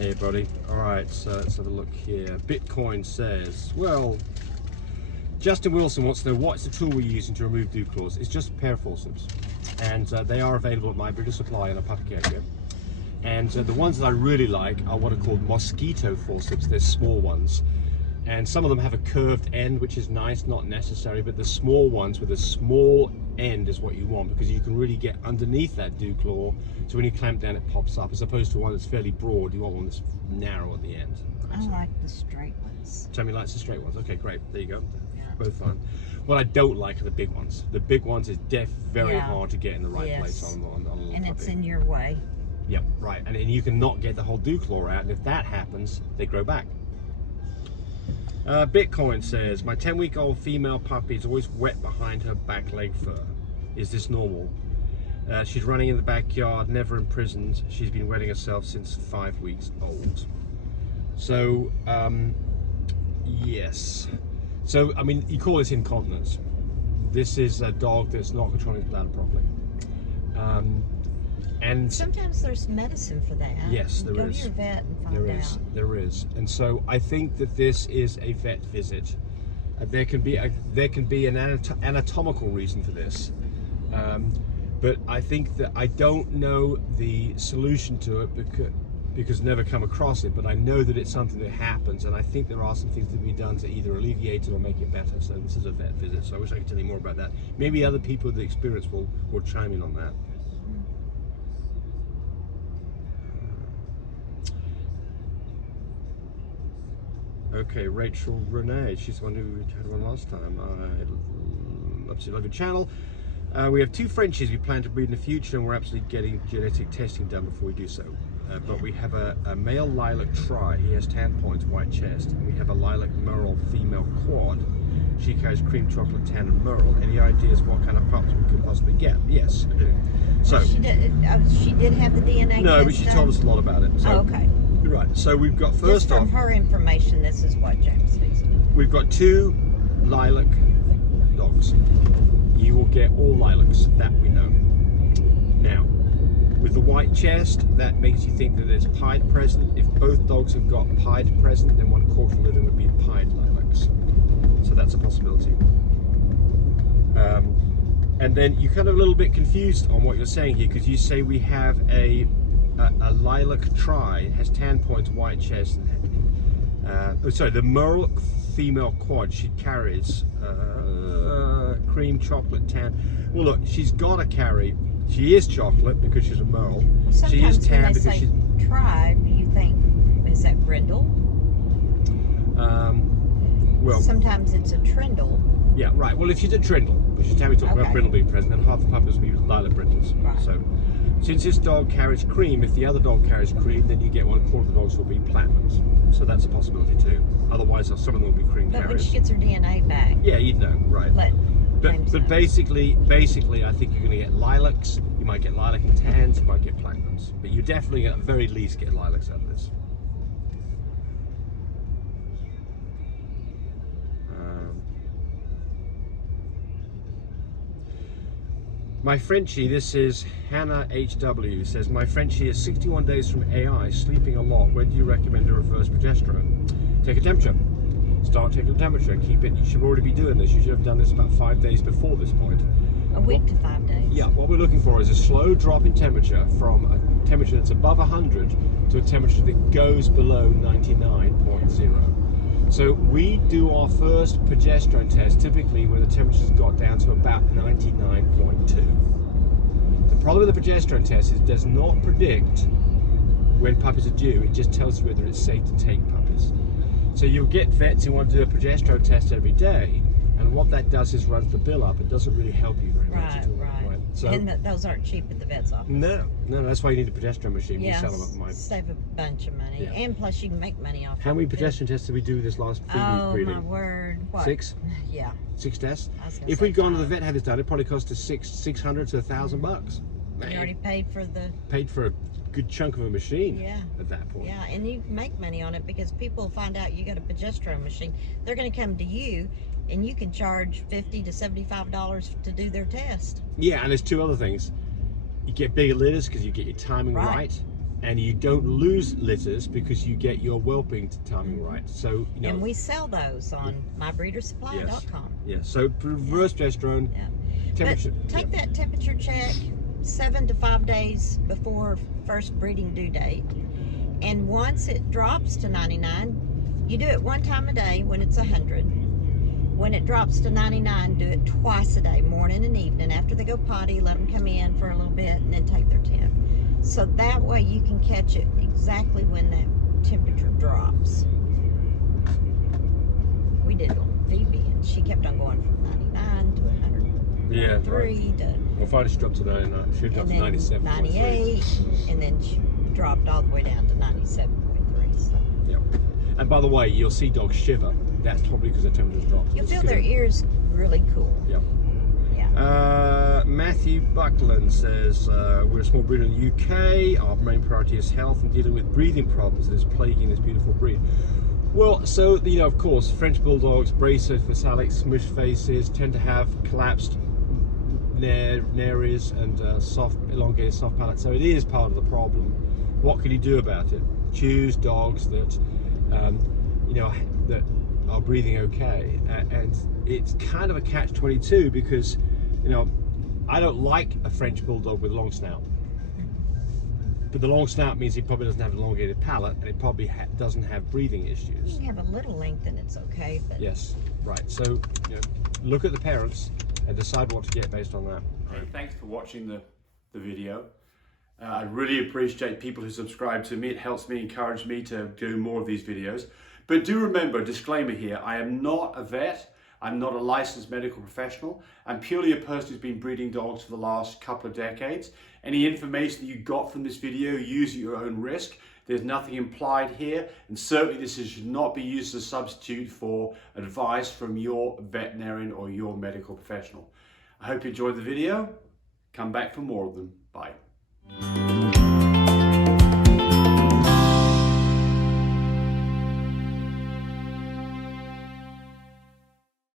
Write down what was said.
Hey buddy. Alright, so let's have a look here. Bitcoin says, well, Justin Wilson wants to know what's the tool we're using to remove dew claws. It's just a pair of forceps. And they are available at my Breeder Supply in a puppy carrier. And the ones that I really like are what are called mosquito forceps. They're small ones. And some of them have a curved end, which is nice, not necessary, but the small ones with a small end is what you want, because you can really get underneath that dew claw, so when you clamp down it pops up, as opposed to one that's fairly broad. You want one that's narrow at the end. I like the straight ones. Tammy likes the straight ones. Okay, great. There you go. Yeah. Both fun. What I don't like are the big ones. The big ones is very hard to get in the right place on a little and puppy. It's in your way. Yep, right. And you can not get the whole dew claw out, and if that happens, they grow back. Bitcoin says, my 10-week-old female puppy is always wet behind her back leg fur. Is this normal? She's running in the backyard, never imprisoned. She's been wetting herself since 5 weeks old. So, yes. So, I mean, you call this incontinence. This is a dog that's not controlling his bladder properly. And sometimes there's medicine for that. Yes, there is. Go to your vet and find out. There is. And so I think that this is a vet visit. There can be an anatomical reason for this, but I think that I don't know the solution to it because I've never come across it. But I know that it's something that happens, and I think there are some things that can be done to either alleviate it or make it better. So this is a vet visit. So I wish I could tell you more about that. Maybe other people with the experience will chime in on that. Okay, Rachel Renee, she's the one who had one last time. I absolutely love your channel. We have 2 Frenchies we plan to breed in the future, and we're absolutely getting genetic testing done before we do so. But we have a male lilac tri, he has tan points, white chest, and we have a lilac merle female quad. She carries cream, chocolate, tan, and merle. Any ideas what kind of pups we could possibly get? Yes, I do. So she did have the DNA no, test but she done? told us a lot about it. So, okay. Right, so we've got first Just from off, her information, this is what James sees. we've got 2 lilac dogs. You will get all lilacs, that we know. Now, with the white chest, that makes you think that there's pied present. If both dogs have got pied present, then 1/4 of them would be pied lilacs. So that's a possibility. And then you're kind of a little bit confused on what you're saying here, because you say we have a lilac tri, has tan points, white chest. Sorry, the merle female quad, she carries cream, chocolate, tan. Well, look, she's got to carry. She is chocolate because she's a merle. Sometimes she is tan when they because say she's tribe, you think, is that brindle? Well, sometimes it's a trindle. Yeah, right. Well, if she's a trindle, which is how we talk about brindle being present, then half the puppies will be lilac brindles. Right. So, since this dog carries cream, if the other dog carries cream, then you get 1/4 of the dogs will be platinums. So that's a possibility too. Otherwise, some of them will be cream But carriers. when she gets her DNA back, yeah, you'd know, right? But basically, I think you're going to get lilacs. You might get lilac and tans. You might get platinums. But you definitely, at the very least, get lilacs out of this. My Frenchie, this is Hannah HW, says, my Frenchie is 61 days from AI, sleeping a lot. When do you recommend a reverse progesterone? Take a temperature. Start taking a temperature. Keep it. You should already be doing this. You should have done this about 5 days before this point. a week to 5 days. Yeah, what we're looking for is a slow drop in temperature from a temperature that's above 100 to a temperature that goes below 99.0. So we do our first progesterone test typically when the temperature's got down to about 99.2. The problem with the progesterone test is it does not predict when puppies are due. It just tells you whether it's safe to take puppies. So you'll get vets who want to do a progesterone test every day, and what that does is runs the bill up. It doesn't really help you very much at all. Right. So, and those aren't cheap at the vet's office. No, that's why you need a progesterone machine. Yeah, We sell them at my... save a bunch of money. Yeah. And plus you can make money off How many progesterone tests did we do this last previous breeding? Oh my word. What? 6? Yeah. 6 tests? I was gonna If say we'd gone to 5. the vet, had this done, it probably cost us $600 to $1,000. You already paid for the... Paid for a good chunk of a machine. Yeah. At that point. Yeah, and you make money on it because people find out you got a progesterone machine. They're going to come to you, and you can charge $50 to $75 to do their test. Yeah, and there's 2 other things. You get bigger litters because you get your timing right. and you don't lose litters because you get your whelping timing right. So, you know, and we sell those on mybreedersupply.com. Yes. So reverse progesterone, temperature. But take that temperature check 7 to 5 days before first breeding due date, and once it drops to 99, you do it 1 time a day when it's 100. When it drops to 99, do it twice a day, morning and evening. After they go potty, let them come in for a little bit and then take their 10. So that way you can catch it exactly when that temperature drops. We did it on Phoebe, and she kept on going from 99 to 103 to... Well, finally she dropped to 99. She dropped to 97. 98, and then she dropped all the way down to 97.3. So. Yep. And by the way, you'll see dogs shiver. That's probably because the temperature's dropped. You'll feel their ears really cool. Yep. Yeah. Matthew Buckland says, we're a small breeder in the UK. Our main priority is health and dealing with breathing problems that is plaguing this beautiful breed. Well, so, you know, of course, French Bulldogs, braces for Salix, smush faces, tend to have collapsed nares and soft, elongated soft palates. So it is part of the problem. What can you do about it? Choose dogs that, you know, that are breathing okay. And it's kind of a catch-22 because, you know, I don't like a French Bulldog with a long snout. But the long snout means he probably doesn't have an elongated palate, and it probably doesn't have breathing issues. You can have a little length and it's okay, but... Yes, right. So, you know, look at the parents and decide what to get based on that. Hey, thanks for watching the video. I really appreciate people who subscribe to me. It helps me, encourage me to do more of these videos. But do remember, disclaimer here, I am not a vet. I'm not a licensed medical professional. I'm purely a person who's been breeding dogs for the last couple of decades. Any information that you got from this video, use at your own risk. There's nothing implied here, and certainly this should not be used as a substitute for advice from your veterinarian or your medical professional. I hope you enjoyed the video. Come back for more of them. Bye.